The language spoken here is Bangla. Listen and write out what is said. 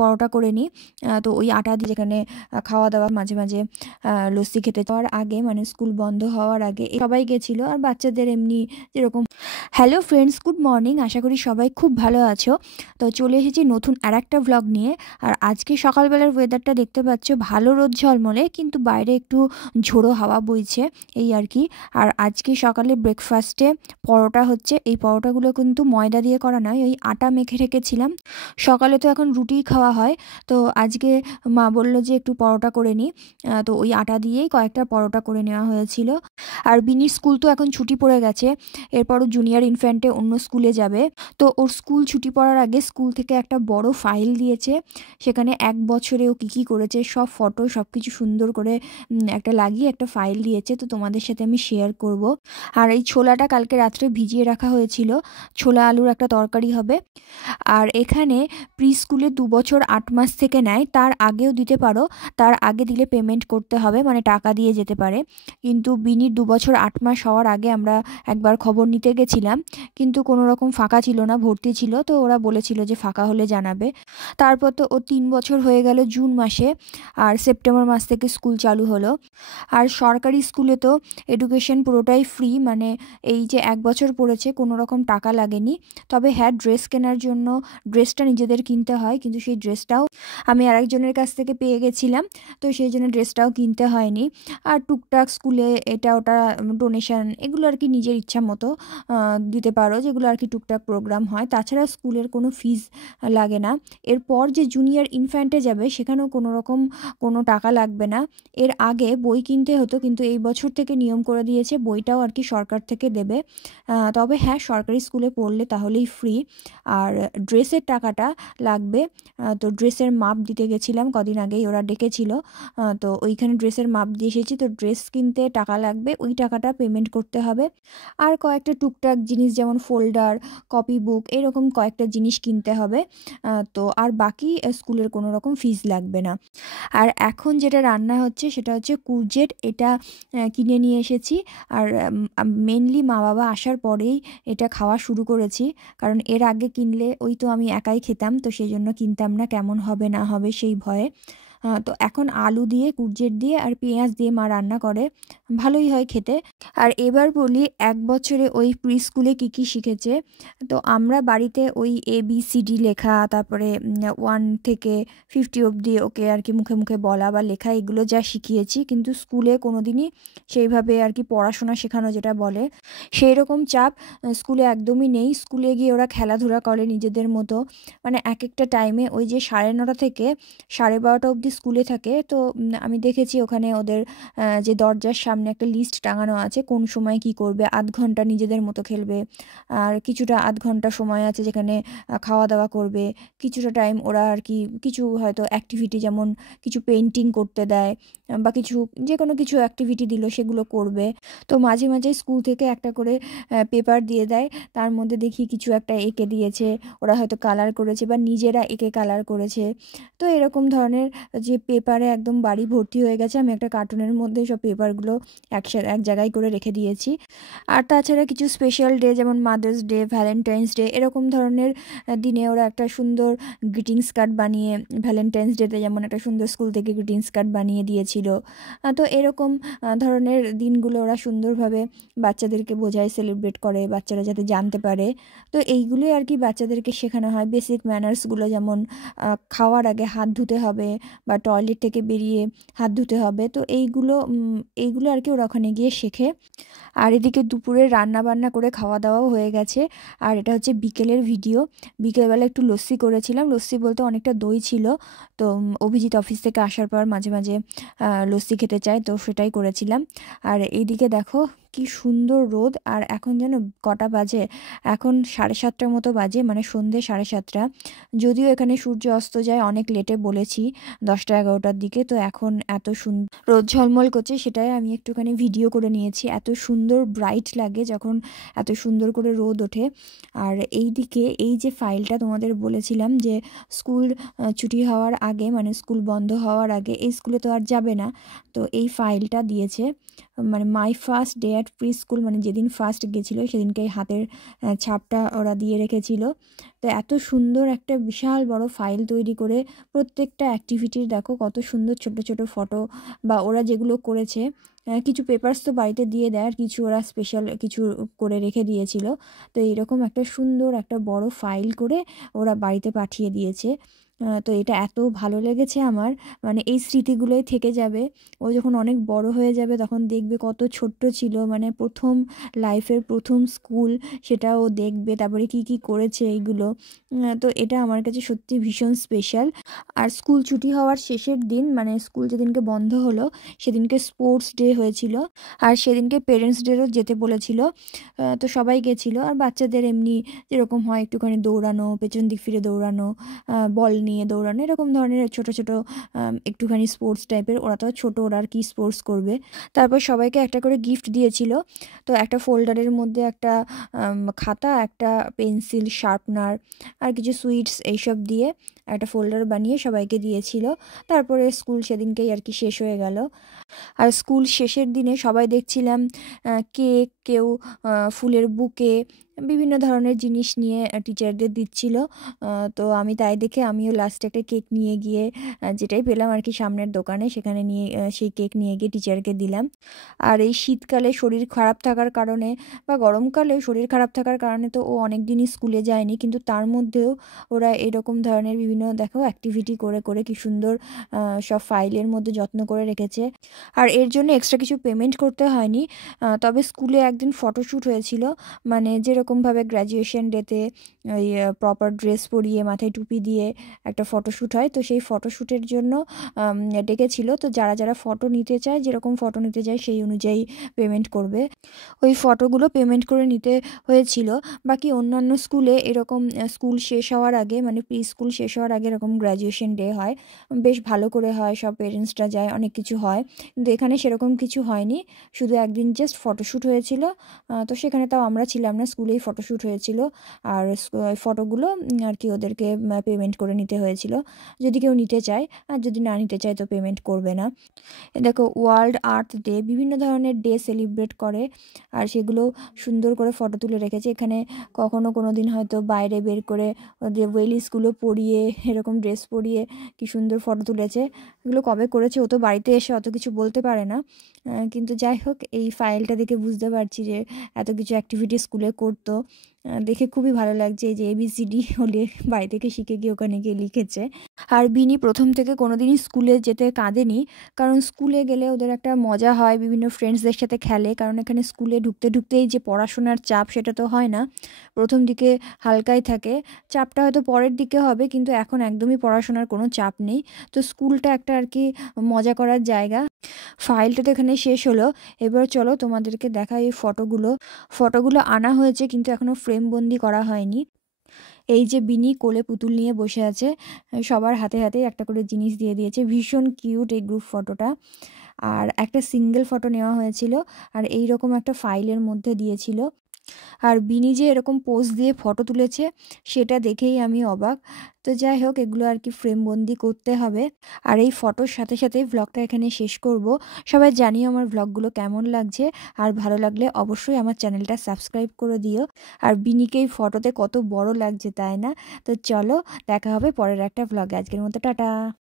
পরোটা করে নিই। তো ওই আটা দিয়ে যেখানে খাওয়া দাওয়া মাঝে মাঝে লস্যি খেতে যাওয়ার আগে মানে স্কুল বন্ধ হওয়ার আগে সবাই গেছিলো। আর বাচ্চাদের এমনি যেরকম। Hello friends, good morning. আশা করি সবাই খুব ভালো আছো। তো চলে এসেছি নতুন আরেকটা ব্লগ নিয়ে। আর আজকে সকালবেলার ওয়েদারটা দেখতে পাচ্ছ, ভালো রোদ ঝলমলে, কিন্তু বাইরে একটু ঝোড়ো হাওয়া বইছে, এই আর কি। আর আজকে সকালে ব্রেকফাস্টে পরোটা হচ্ছে। এই পরোটাগুলো কিন্তু ময়দা দিয়ে করা নয়, ওই আটা মেখে রেখেছিলাম। সকালে তো এখন রুটি খাওয়া হয়, তো আজকে মা বললো যে একটু পরোটা করে নিই। তো ওই আটা দিয়েই কয়েকটা পরোটা করে নেওয়া হয়েছিল। আর বিনির স্কুল তো এখন ছুটি পড়ে গেছে, এরপরও জুনিয়র ইনফ্যান্টে অন্য স্কুলে যাবে। তো ওর স্কুল ছুটি পড়ার আগে স্কুল থেকে একটা বড় ফাইল দিয়েছে, সেখানে 1 বছরে ও কী কী করেছে সব ফটো সব কিছু সুন্দর করে একটা লাগিয়ে একটা ফাইল দিয়েছে। তো তোমাদের সাথে আমি শেয়ার করব। আর এই ছোলাটা কালকে রাত্রে ভিজিয়ে রাখা হয়েছিল, ছোলা আলুর একটা তরকারি হবে। আর এখানে প্রি স্কুলে 2 বছর 8 মাস থেকে নেয়, তার আগেও দিতে পারো, তার আগে দিলে পেমেন্ট করতে হবে, মানে টাকা দিয়ে যেতে পারে। কিন্তু বিনির 2 বছর 8 মাস হওয়ার আগে আমরা একবার খবর নিতে গেছিলাম, কিন্তু কোনো রকম ফাঁকা ছিল না, ভর্তি ছিল। তো ওরা বলেছিল যে ফাঁকা হলে জানাবে। তারপর তো ও 3 বছর হয়ে গেল জুন মাসে, আর সেপ্টেম্বর মাস থেকে স্কুল চালু হলো। আর সরকারি স্কুলে তো এডুকেশন পুরোটাই ফ্রি, মানে এই যে 1 বছর পড়েছে কোনো রকম টাকা লাগেনি। তবে হ্যাঁ, ড্রেস কেনার জন্য ড্রেসটা নিজেদের কিনতে হয়, কিন্তু সেই ড্রেসটাও আমি আরেকজনের কাছ থেকে পেয়ে গেছিলাম, তো সেই জন্য ড্রেসটাও কিনতে হয়নি। আর টুকটাক স্কুলে এটা ওটা ডোনেশন এগুলো আর কি নিজের ইচ্ছা মতো দিতে পারো, যেগুলো আর কি টুকটাক প্রোগ্রাম হয়। তাছাড়া স্কুলের কোনো ফিস লাগে না। এরপর যে জুনিয়র ইনফ্যান্টে যাবে সেখানেও কোনো রকম কোনো টাকা লাগবে না। এর আগে বই কিনতে হতো, কিন্তু এই বছর থেকে নিয়ম করে দিয়েছে বইটাও আর কি সরকার থেকে দেবে। তবে হ্যাঁ, সরকারি স্কুলে পড়লে তাহলেই ফ্রি। আর ড্রেসের টাকাটা লাগবে। তো ড্রেসের মাপ দিতে গেছিলাম কদিন আগেই, ওরা ডেকেছিল। তো ওইখানে ড্রেসের মাপ দিয়ে এসেছি। তো ড্রেস কিনতে টাকা লাগবে, ওই টাকাটা পেমেন্ট করতে হবে। আর কয়েকটা টুকটাক জিনিস যেমন ফোল্ডার, কপি বুক, এরকম কয়েকটা জিনিস কিনতে হবে। তো আর বাকি স্কুলের কোনো রকম ফিস লাগবে না। আর এখন যেটা রান্না হচ্ছে সেটা হচ্ছে কুরজেট, এটা কিনে নিয়ে এসেছি। আর মেনলি মা বাবা আসার পরেই এটা খাওয়া শুরু করেছি, কারণ এর আগে কিনলে ওই তো আমি একাই খেতাম, তো সেই জন্য কিনতাম না, কেমন হবে না হবে সেই ভয়ে। তো এখন আলু দিয়ে, কুরজেট দিয়ে আর পেঁয়াজ দিয়ে মা রান্না করে, ভালোই হয় খেতে। আর এবার বলি 1 বছরে ওই প্রি স্কুলে কী কী শিখেছে। তো আমরা বাড়িতে ওই ABCD লেখা, তারপরে 1 থেকে 50 অবধি ওকে আর কি মুখে মুখে বলা বা লেখা, এগুলো যা শিখিয়েছি। কিন্তু স্কুলে কোনো দিনই সেইভাবে আর কি পড়াশোনা শেখানো যেটা বলে সেই রকম চাপ স্কুলে একদমই নেই। স্কুলে গিয়ে ওরা খেলাধুলা করে নিজেদের মতো, মানে এক একটা টাইমে ওই যে 9:30 থেকে 12:30 অবধি স্কুলে থাকে। তো আমি দেখেছি ওখানে ওদের যে দরজার সামনে একটা লিস্ট টাঙানো আছে কোন সময় কি করবে। 1/2 ঘন্টা নিজেদের মতো খেলবে, আর কিছুটা 1/2 ঘন্টা সময় আছে যেখানে খাওয়া দাওয়া করবে। কিছুটা টাইম ওরা আর কি কিছু হয়তো অ্যাক্টিভিটি, যেমন কিছু পেন্টিং করতে দেয় বা কিছু যে কোনো কিছু অ্যাক্টিভিটি দিল সেগুলো করবে। তো মাঝে মাঝে স্কুল থেকে একটা করে পেপার দিয়ে দেয়, তার মধ্যে দেখি কিছু একটা এঁকে দিয়েছে, ওরা হয়তো কালার করেছে বা নিজেরা এঁকে কালার করেছে। তো এরকম ধরনের যে পেপারে একদম বাড়ি ভর্তি হয়ে গেছে। আমি একটা কার্টুনের মধ্যে সব পেপারগুলো এক জায়গায় করে রেখে দিয়েছি। আর তাছাড়া কিছু স্পেশাল ডে যেমন মাদার্স ডে, ভ্যালেন্টাইন্স ডে, এরকম ধরনের দিনে ওরা একটা সুন্দর গ্রিটিংস কার্ড বানিয়ে, ভ্যালেন্টাইন্স ডেতে যেমন একটা সুন্দর স্কুল থেকে গ্রিটিংস কার্ড বানিয়ে দিয়েছিল। তো এরকম ধরনের দিনগুলো ওরা সুন্দরভাবে বাচ্চাদেরকে বোঝায়, সেলিব্রেট করে, বাচ্চারা যাতে জানতে পারে। তো এইগুলোই আর কি বাচ্চাদেরকে শেখানো হয়, বেসিক ম্যানার্সগুলো, যেমন খাওয়ার আগে হাত ধুতে হবে বা টয়লেট থেকে বেরিয়ে হাত ধুতে হবে। তো এইগুলো আর কি ওরা ওখানে গিয়ে শেখে। আর এদিকে দুপুরে রান্না বান্না করে খাওয়া দাওয়াও হয়ে গেছে। আর এটা হচ্ছে বিকেলের ভিডিও। বিকেলবেলা একটু লস্যি করেছিলাম, লস্যি বলতে অনেকটা দই ছিল। তো অভিজিৎ অফিস থেকে আসার পর মাঝে মাঝে লস্যি খেতে চায়, তো সেটাই করেছিলাম। আর এইদিকে দেখো কি সুন্দর রোদ। আর এখন যেন কটা বাজে, এখন 7:30টার মতো বাজে, মানে সন্ধে 7:30। যদিও এখানে সূর্য অস্ত যায় অনেক লেটে, বলেছি 10টা-11টার দিকে। তো এখন এত সুন্দর রোদ ঝলমল করছে, সেটাই আমি একটুখানি ভিডিও করে নিয়েছি। এত সুন্দর ব্রাইট লাগে যখন এত সুন্দর করে রোদ ওঠে। আর এইদিকে এই যে ফাইলটা তোমাদের বলেছিলাম যে স্কুল ছুটি হওয়ার আগে, মানে স্কুল বন্ধ হওয়ার আগে এই স্কুলে তো আর যাবে না, তো এই ফাইলটা দিয়েছে, মানে my first day at at pre school, মানে যেদিন ফার্স্ট গেছিলো সেদিনকে হাতের ছাপটা ওরা দিয়ে রেখেছিল। তো এত সুন্দর একটা বিশাল বড় ফাইল তৈরি করে প্রত্যেকটা অ্যাক্টিভিটির দেখো কত সুন্দর ছোট ছোট ফটো বা ওরা যেগুলো করেছে। কিছু পেপারস তো বাড়িতে দিয়ে দেয়, আর কিছু ওরা স্পেশাল কিছু করে রেখে দিয়েছিল। তো এইরকম একটা সুন্দর একটা বড় ফাইল করে ওরা বাড়িতে পাঠিয়ে দিয়েছে। তো এটা এত ভালো লেগেছে আমার, মানে এই স্মৃতিগুলোই থেকে যাবে। ও যখন অনেক বড় হয়ে যাবে তখন দেখবে কত ছোট্ট ছিল, মানে প্রথম লাইফের প্রথম স্কুল সেটা ও দেখবে, তারপরে কি কি করেছে এইগুলো। তো এটা আমার কাছে সত্যি ভীষণ স্পেশাল। আর স্কুল ছুটি হওয়ার শেষের দিন, মানে স্কুল যেদিনকে বন্ধ হলো সেদিনকে স্পোর্টস ডে হয়েছিল, আর সেদিনকে পেরেন্টস ডেরও যেতে বলেছিল। তো সবাই গেছিলো, আর বাচ্চাদের এমনি যেরকম হয় একটুখানি দৌড়ানো, পেছন দিক ফিরে দৌড়ানো, বল নিয়ে দৌড়ানো, এরকম ধরনের ছোট ছোট একটুখানি স্পোর্টস টাইপের। ওরা তো ছোটো, ওরা আর কি স্পোর্টস করবে। তারপর সবাইকে একটা করে গিফট দিয়েছিল। তো একটা ফোল্ডারের মধ্যে একটা খাতা, একটা পেন্সিল, শার্পনার আর কিছু সুইটস এইসব দিয়ে একটা ফোল্ডার বানিয়ে সবাইকে দিয়েছিল। তারপরে স্কুল সেদিনকেই আর কি শেষ হয়ে গেল। আর স্কুল শেষের দিনে সবাই দেখছিলাম কেক, কেউ ফুলের বুকে, বিভিন্ন ধরনের জিনিস নিয়ে টিচারদের দিচ্ছিল। তো আমি তাই দেখে আমিও লাস্টে একটা কেক নিয়ে গিয়ে যেটাই পেলাম আর কি সামনের দোকানে, সেখানে নিয়ে সেই কেক নিয়ে গিয়ে টিচারকে দিলাম। আর এই শীতকালে শরীর খারাপ থাকার কারণে বা গরমকালেও শরীর খারাপ থাকার কারণে তো ও অনেক দিনই স্কুলে যায়নি, কিন্তু তার মধ্যেও ওরা এরকম ধরনের বিভিন্ন দেখো অ্যাক্টিভিটি করে করে কি সুন্দর সব ফাইলের মধ্যে যত্ন করে রেখেছে। আর এর জন্য এক্সট্রা কিছু পেমেন্ট করতে হয়নি। তবে স্কুলে একদিন ফটোশ্যুট হয়েছিল, মানে যেরকমভাবে গ্র্যাজুয়েশন ডেতে ওই প্রপার ড্রেস পরিয়ে মাথায় টুপি দিয়ে একটা ফটোশ্যুট হয়, তো সেই ফটোশ্যুটের জন্য ডেকেছিল। তো যারা যারা ফটো নিতে চায়, যেরকম ফটো নিতে চায় সেই অনুযায়ী পেমেন্ট করবে। ওই ফটোগুলো পেমেন্ট করে নিতে হয়েছিল। বাকি অন্যান্য স্কুলে এরকম স্কুল শেষ হওয়ার আগে, মানে প্রি স্কুল শেষ হওয়ার আগে এরকম গ্র্যাজুয়েশন ডে হয়, বেশ ভালো করে হয়, সব পেরেন্টসরা যায়, অনেক কিছু হয়। কিন্তু এখানে সেরকম কিছু হয়নি, শুধু একদিন জাস্ট ফটোশ্যুট হয়েছিল। তো সেখানে তাও আমরা ছিলাম না, স্কুলেই ফটোশ্যুট হয়েছিল। আর ফটোগুলো আর কি ওদেরকে পেমেন্ট করে নিতে হয়েছিল, যদি কেউ নিতে চায়। আর যদি না নিতে চায় তো পেমেন্ট করবে না। দেখো ওয়ার্ল্ড আর্থ ডে, বিভিন্ন ধরনের ডে সেলিব্রেট করে, আর সেগুলো সুন্দর করে ফটো তুলে রেখেছে। এখানে কখনো কোনো দিন হয়তো বাইরে বের করে ওদের ওয়েলিসগুলো পরিয়ে, এরকম ড্রেস পরিয়ে কি সুন্দর ফটো তুলেছে। এগুলো কবে করেছে ও তো বাড়িতে এসে অত কিছু বলতে পারে না, কিন্তু যাই হোক এই ফাইলটা দেখে বুঝতে পারছি যে এত কিছু অ্যাক্টিভিটি স্কুলে করতো। দেখে খুবই ভালো লাগছে, এই যে ABCD হলে বাড়ি থেকে শিখে গিয়ে ওখানে গিয়ে লিখেছে। আর বিনি প্রথম থেকে কোনোদিনই স্কুলে যেতে কাঁদেনি, কারণ স্কুলে গেলে ওদের একটা মজা হয়, বিভিন্ন ফ্রেন্ডসদের সাথে খেলে। কারণ এখানে স্কুলে ঢুকতে ঢুকতেই যে পড়াশোনার চাপ সেটা তো হয় না, প্রথম দিকে হালকাই থাকে, চাপটা হয়তো পরের দিকে হবে, কিন্তু এখন একদমই পড়াশোনার কোনো চাপ নেই। তো স্কুলটা একটা আর কি মজা করার জায়গা। ফাইলটা তো এখানে শেষ হলো, এবার চলো তোমাদেরকে দেখাই এই ফটোগুলো আনা হয়েছে কিন্তু এখনও ফ্রেমবন্দি করা হয়নি। এই যে বিনি কোলে পুতুল নিয়ে বসে আছে, সবার হাতে হাতে একটা করে জিনিস দিয়ে দিয়েছে, ভীষণ কিউট এই গ্রুপ ফটোটা। আর একটা সিঙ্গেল ফটো নেওয়া হয়েছিল, আর এই রকম একটা ফাইলের মধ্যে দিয়েছিল। আর বিনি যে এরকম পোজ দিয়ে ফটো তুলেছে সেটা দেখেই আমি অবাক। তো যাই হোক, এগুলো আর কি ফ্রেমবন্দি করতে হবে। আর এই ফটোর সাথে সাথে ভ্লগটা এখানে শেষ করব। সবাই জানিও আমার ভ্লগগুলো কেমন লাগছে, আর ভালো লাগলে অবশ্যই আমার চ্যানেলটা সাবস্ক্রাইব করে দিও। আর বিনিকে এই ফটোতে কত বড় লাগছে তাই না? তো চলো দেখা হবে পরের একটা ভ্লগে, আজকের মতো টাটা।